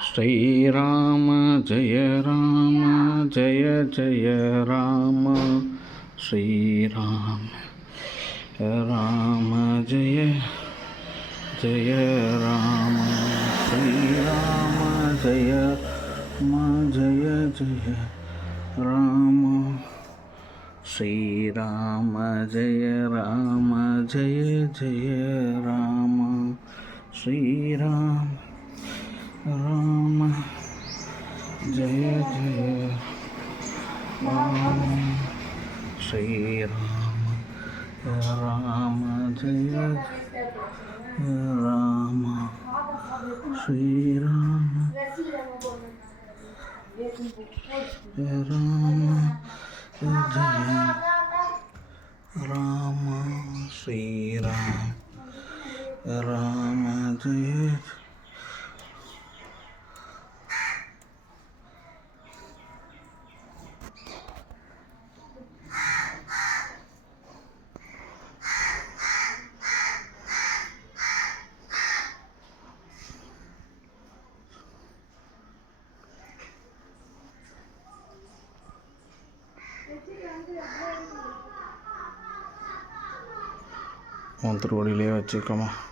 श्रीराम जय जय राम श्रीराम राम जय जय राम श्रीराम जय जय राम श्रीराम जय जय राम श्रीराम राम जय जय राम श्रीराम राम जय राम श्रीराम राम जय राम श्रीराम राम जय திருவடியிலே வச்சுக்கோமா.